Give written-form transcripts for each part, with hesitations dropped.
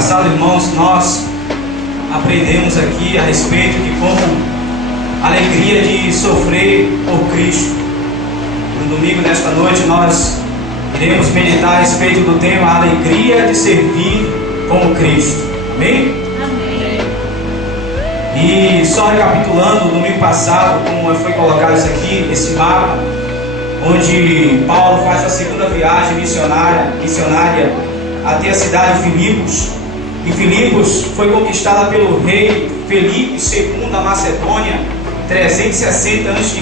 passado, irmãos, nós aprendemos aqui a respeito de como a alegria de sofrer por Cristo. No domingo, nesta noite, nós iremos meditar a respeito do tema a alegria de servir como Cristo. Amém? Amém. E só recapitulando, no domingo passado, como foi colocado isso aqui, esse mapa, onde Paulo faz a segunda viagem missionária até a cidade de Filipos. E Filipos foi conquistada pelo rei Felipe II da Macedônia, 360 a.C.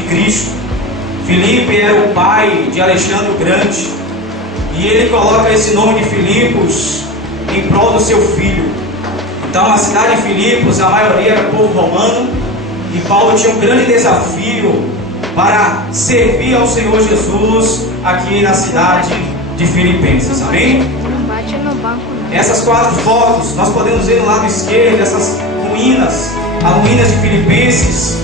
Filipe era o pai de Alexandre o Grande, e ele coloca esse nome de Filipos em prol do seu filho. Então a cidade de Filipos, a maioria era povo romano, e Paulo tinha um grande desafio para servir ao Senhor Jesus aqui na cidade de Filipenses. Amém? Não bate no banco, não. Essas 4 fotos nós podemos ver no lado esquerdo, essas ruínas, as ruínas de Filipenses,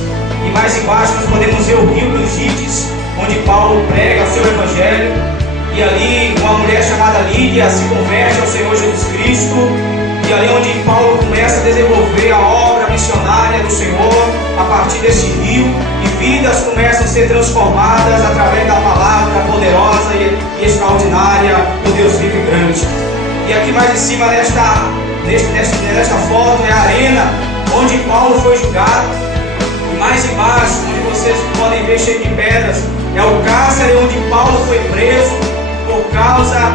e mais embaixo nós podemos ver o rio Eugítes, onde Paulo prega o seu evangelho, e ali uma mulher chamada Lídia se converte ao Senhor Jesus Cristo, e ali onde Paulo começa a desenvolver a obra missionária do Senhor a partir desse rio, e vidas começam a ser transformadas através da palavra poderosa e extraordinária do Deus vivo e grande. E aqui mais em cima nesta foto é a arena onde Paulo foi julgado, e mais embaixo, onde vocês podem ver cheio de pedras, é o cárcere onde Paulo foi preso por causa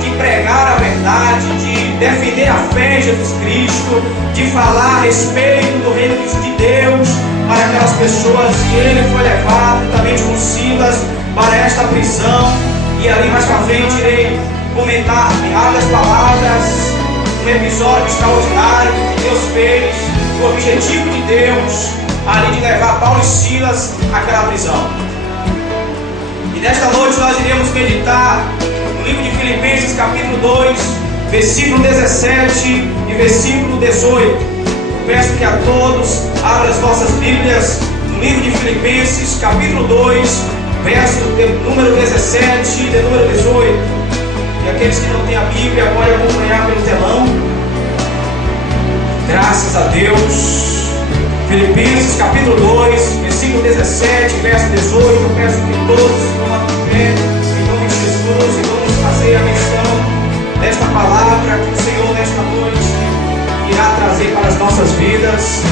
de pregar a verdade, de defender a fé em Jesus Cristo, de falar a respeito do reino de Deus para aquelas pessoas. E ele foi levado juntamente com Silas para esta prisão. E ali mais para frente irei comentar em raras palavras um episódio extraordinário que Deus fez, o objetivo de Deus ali de levar Paulo e Silas àquela prisão. E nesta noite nós iremos meditar no livro de Filipenses, capítulo 2, versículo 17 e versículo 18. Eu peço que a todos abram as vossas Bíblias no livro de Filipenses, capítulo 2, verso número 17 e número 18. E aqueles que não têm a Bíblia podem acompanhar pelo telão. Graças a Deus. Filipenses capítulo 2, versículo 17, verso 18. Eu peço que todos se tomem de pé em nome de Jesus e vamos fazer a menção desta palavra que o Senhor nesta noite irá trazer para as nossas vidas.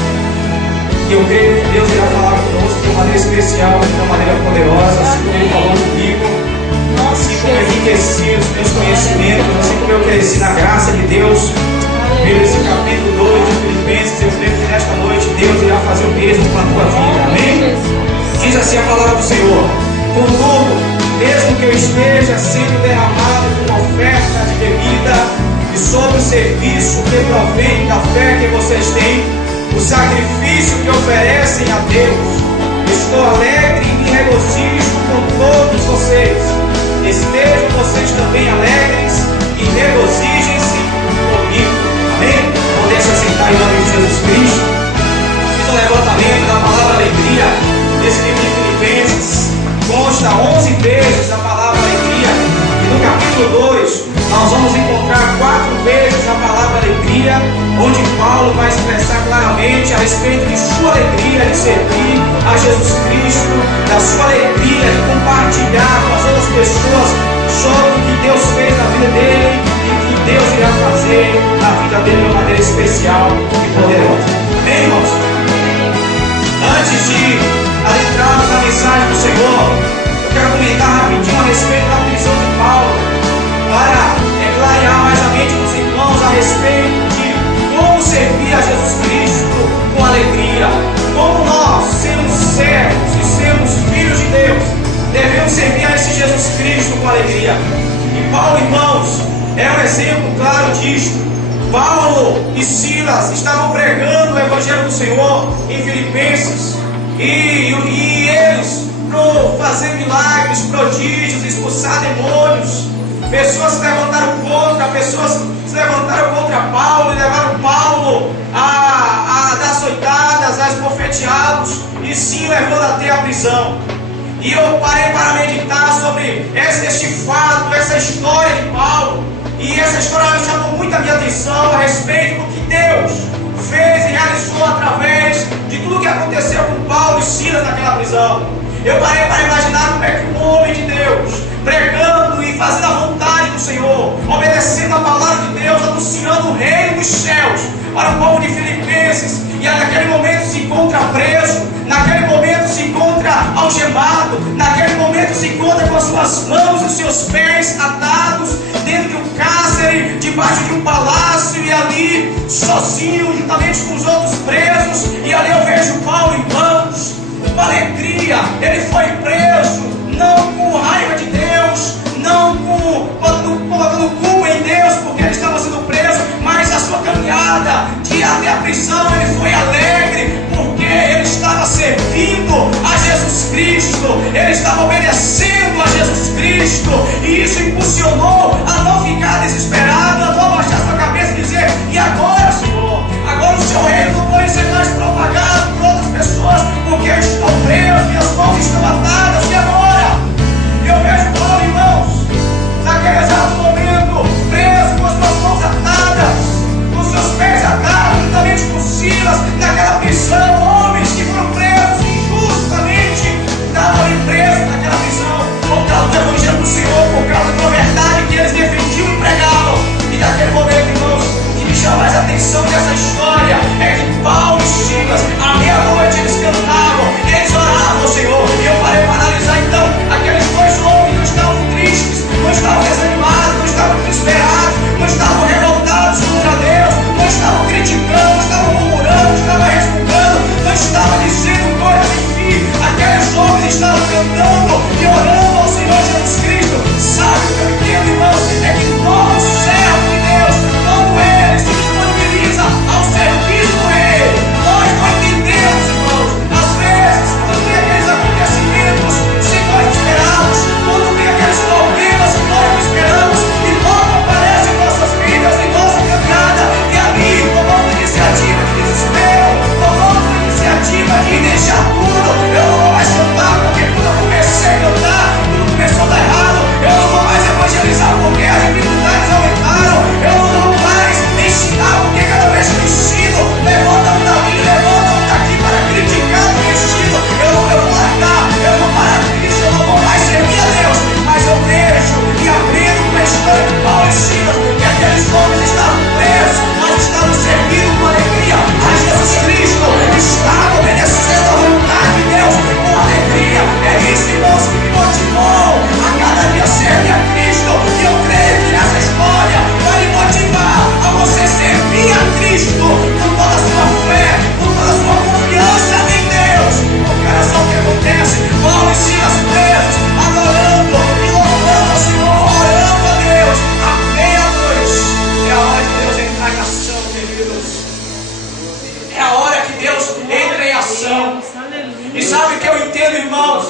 E eu creio que Deus irá falar conosco de uma maneira especial, de uma maneira poderosa, assim como Ele falou comigo, assim como eu enriqueci os meus conhecimentos, assim como eu cresci na graça de Deus. Pelo esse capítulo 2 de Filipenses, eu creio que nesta noite Deus irá fazer o mesmo com a tua vida. Amém? Diz assim a palavra do Senhor: contudo, mesmo que eu esteja sendo derramado como oferta de bebida e sobre o serviço que provém da fé que vocês têm, o sacrifício que oferecem a Deus, estou alegre e me regozijo com todos vocês. Estejam vocês também alegres e regozijem-se comigo. Amém? Poder se aceitar em nome de Jesus Cristo. Fiz um levantamento da palavra alegria nesse livro de Filipenses. Consta 11 vezes a palavra alegria. E no capítulo 2 nós vamos encontrar 4 vezes a palavra alegria, onde Paulo vai expressar claramente a respeito de sua alegria de servir a Jesus Cristo, da sua alegria de compartilhar com as outras pessoas sobre o que Deus fez na vida dele e o que Deus irá fazer na vida dele de uma maneira especial e poderosa. Amém, irmãos? Antes de adentrarmos na mensagem do Senhor, eu quero comentar rapidinho a respeito da prisão de Paulo, para clarear mais a mente dos irmãos a respeito de como servir a Jesus Cristo com alegria, como nós, sermos servos e sermos filhos de Deus, devemos servir a esse Jesus Cristo com alegria. E Paulo, irmãos, é um exemplo claro disto. Paulo e Silas estavam pregando o Evangelho do Senhor em Filipenses, e eles, por fazer milagres, prodígios, expulsar demônios, pessoas se levantaram contra Paulo e levaram Paulo a dar açoitadas, a esbofeteá-los, e sim levando até a prisão. E eu parei para meditar sobre este fato, essa história de Paulo, E essa história chamou muito a minha atenção a respeito do que Deus fez e realizou através de tudo que aconteceu com Paulo e Silas naquela prisão. Eu parei para imaginar como é que um homem de Deus, pregando e fazendo a vontade do Senhor, obedecendo a palavra de Deus, anunciando o reino dos céus para o povo de Filipenses, e naquele momento se encontra preso, naquele momento se encontra algemado, naquele momento se encontra com as suas mãos e seus pés atados dentro de um cárcere, debaixo de um palácio, e ali sozinho, juntamente com os outros presos. E ali eu vejo Paulo em mãos, com alegria. Ele foi preso, não com raiva de Deus, não colocando culpa em Deus porque ele estava sendo preso, mas a sua caminhada de até a prisão, ele foi alegre porque ele estava servindo a Jesus Cristo, ele estava obedecendo a Jesus Cristo, e isso impulsionou a não ficar desesperado, a não abaixar sua cabeça e dizer: e agora, Senhor? Agora o seu reino não pode ser mais propagado por outras pessoas, porque eu estou preso, minhas mãos estão atadas, e agora? Eu vejo Paulo, irmãos, naquele exato momento, preso, com as suas mãos atadas, com os seus pés atados, juntamente com Silas, naquela prisão. Homens que foram presos injustamente estavam ali presos naquela prisão por causa do evangelho do Senhor, por causa de uma verdade que eles defendiam e pregavam. E naquele momento, irmãos, o que me chama mais a atenção dessa história é que Paulo e Silas, à meia-noite, eles cantavam, eles oravam ao Senhor. E eu parei para analisar então aqueles dois homens não estavam tristes, não estavam desanimados, não estavam desesperados, não estavam revoltados contra Deus, não estavam criticando, não estavam murmurando, não estavam resmungando, não estavam dizendo coisas em fim. Aqueles homens estavam cantando e orando ao Senhor Jesus Cristo. Sabe o que eu entendo, irmãos? É que todo servo de Deus, quando ele se disponibiliza ao serviço do Rei, nós não entendemos, irmãos. Às vezes, quando vem aqueles acontecimentos sem nós esperarmos, quando vem aqueles problemas que nós não esperamos, e logo aparecem em nossas vidas, em nossa caminhada, e ali tomamos a iniciativa de desespero, tomamos a iniciativa de deixar tudo. Eu não vou mais cantar porque quando eu comecei a cantar, tudo começou a dar errado. Eu não vou mais evangelizar porque as dificuldades aumentaram. Eu não vou mais ensinar porque cada vez que eu ensino, levanta um dali, levanta um daqui para criticar o meu ensino. Eu vou largar, eu vou parar com isso, eu não vou mais servir a Deus. Mas eu vejo e aprendo com a história de Paulo e Silas que aqueles homens estavam presos, mas estavam servindo com alegria a Jesus Cristo, estavam obedecendo a vontade de Deus com alegria. É isso, irmãos, que me motivou a cada dia servir a Cristo. E eu creio que essa história vai lhe motivar a você servir a Cristo com toda a sua fé, com toda a sua confiança em Deus. Porque olha só o que acontece: Paulo e Silas presos, adorando e louvando ao Senhor, orando a Deus à meia-noite. É a hora de Deus entrar em ação, queridos. É a hora que Deus entra em ação. E sabe o que eu entendo, irmãos?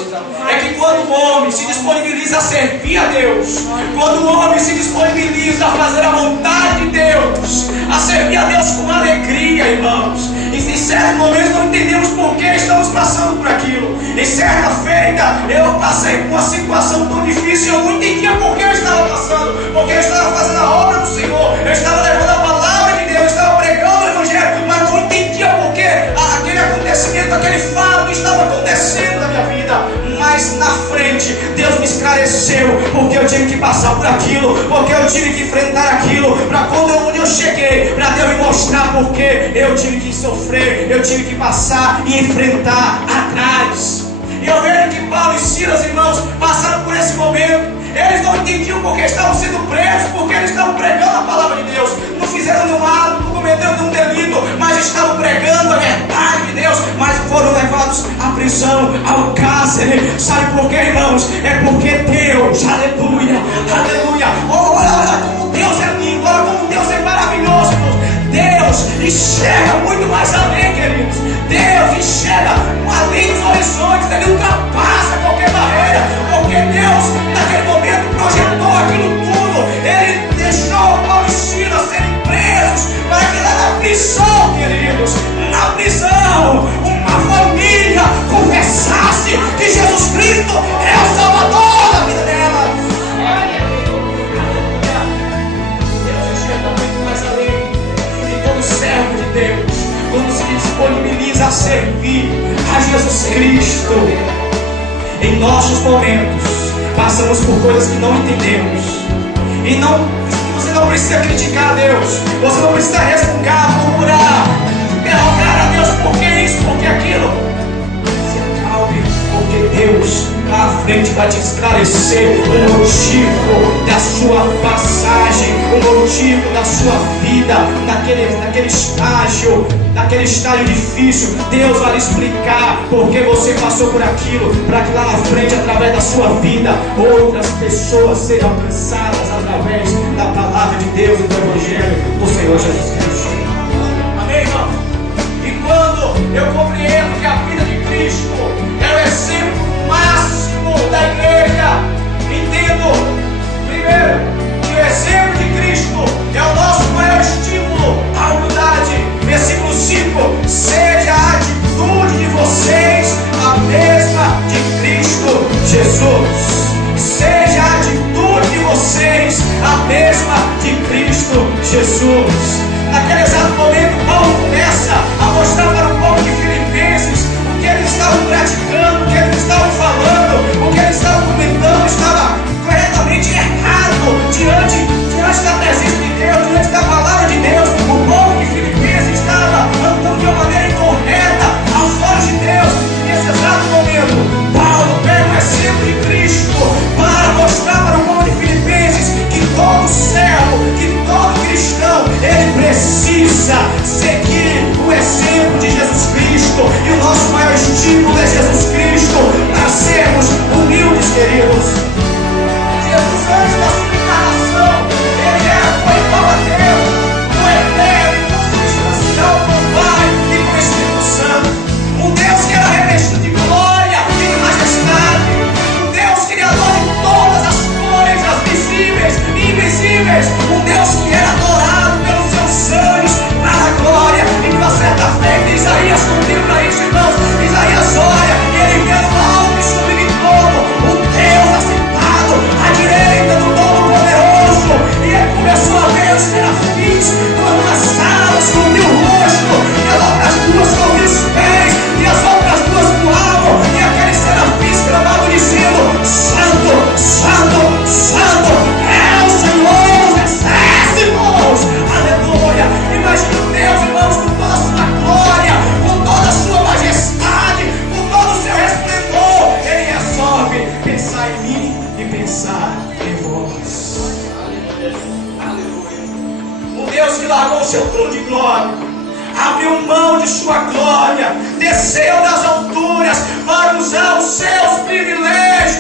É que quando o homem se disponibiliza a servir a Deus, quando o homem se disponibiliza a fazer a vontade de Deus, a servir a Deus com alegria, irmãos, em certos momentos não entendemos por que estamos passando por aquilo. Em certa feita eu passei por uma situação tão difícil e eu não entendia por que eu estava passando, porque eu estava fazendo a obra do Senhor, eu estava levando a palavra de Deus, eu estava pregando o Evangelho, mas não entendia por que aquele acontecimento, aquele fato estava acontecendo na minha vida. Mas na frente Deus me esclareceu porque eu tive que passar por aquilo, porque eu tive que enfrentar aquilo, para onde eu cheguei, para Deus me mostrar porque eu tive que sofrer, eu tive que passar e enfrentar atrás. E eu vejo que Paulo e Silas, irmãos, passaram por esse momento. Eles não entendiam porque estavam sendo presos, porque eles estavam pregando a palavra de Deus. Não fizeram nenhum ato, não cometeram nenhum delito, mas estavam pregando a verdade de Deus. Mas foram levados à prisão, ao cárcere. Sabe por quê, irmãos? É porque Deus, aleluia, aleluia. Olha como Deus é lindo, olha como Deus é maravilhoso. Deus enxerga muito mais além, queridos. Deus enxerga além dos horizontes, Ele ultrapassa qualquer barreira, porque Deus, naquele momento, projetou aquilo tudo. Ele deixou Paulo e Silas serem presos, para que lá na prisão, queridos, na prisão, uma família confessasse que Jesus Cristo é o Salvador da vida dela. nossos momentos passamos por coisas que não entendemos. E você não precisa criticar a Deus, você não precisa resmungar, murmurar, interrogar a Deus por que isso, por que aquilo. Se acalme, porque Deus lá à frente vai te esclarecer o motivo da sua passagem, o motivo da sua vida naquele estágio difícil. Deus vai lhe explicar porque você passou por aquilo, para que lá na frente, através da sua vida, outras pessoas sejam alcançadas através da palavra de Deus e do Evangelho do Senhor Jesus Cristo. Amém, irmão? E quando eu compreendo que a vida de Cristo é o exemplo máximo da igreja, entendo, primeiro, que o exemplo de Cristo é o nosso maior estímulo à humildade. Versículo 5: seja a atitude de vocês a mesma de Cristo Jesus. Seja a atitude de vocês a mesma de Cristo Jesus. Naquele exato momento, Paulo começa a mostrar para o povo de Filipenses o que eles estavam praticando, o que eles estavam falando, o que eles estavam comentando estava corretamente errado diante da presença de Deus, diante da palavra de Deus. O povo de Filipenses estava andando de uma maneira incorreta aos olhos de Deus. Nesse exato momento, Paulo pega o exemplo de Cristo para mostrar para o povo de Filipenses que todo servo, que todo cristão, ele precisa seguir o exemplo de Jesus Cristo. E o nosso maior estímulo é Jesus Cristo, para sermos humildes, queridos. Jesus, antes da sua encarnação, ele foi igual a Deus, o eterno e consubstancial com o Pai e com o Espírito Santo. Um Deus que era revestido de glória e de majestade. Um Deus que lhe adora em todas as coisas, visíveis e invisíveis. Um Deus que era adorado pelos seus anjos lá na glória. E uma certa feita, Isaías contempla isso, irmãos. Isaías olha e ele vê no alto e sublime todo o Deus assentado à direita do Todo-Poderoso. E ele começou a ver os serafins quando lançaram sobre o rosto, e as outras duas sobre os pés, e as outras duas voavam, e aqueles serafins clamavam dizendo: Santo, Santo, Santo é o Senhor dos exércitos. Aleluia! Imagina Deus, irmãos, com toda a sua glória, com toda a sua majestade, com todo o seu resplendor. Ele resolve pensar em mim e pensar em vós. Aleluia! Um Deus que largou o seu trono de glória, abriu mão de sua glória, desceu das alturas para usar os seus privilégios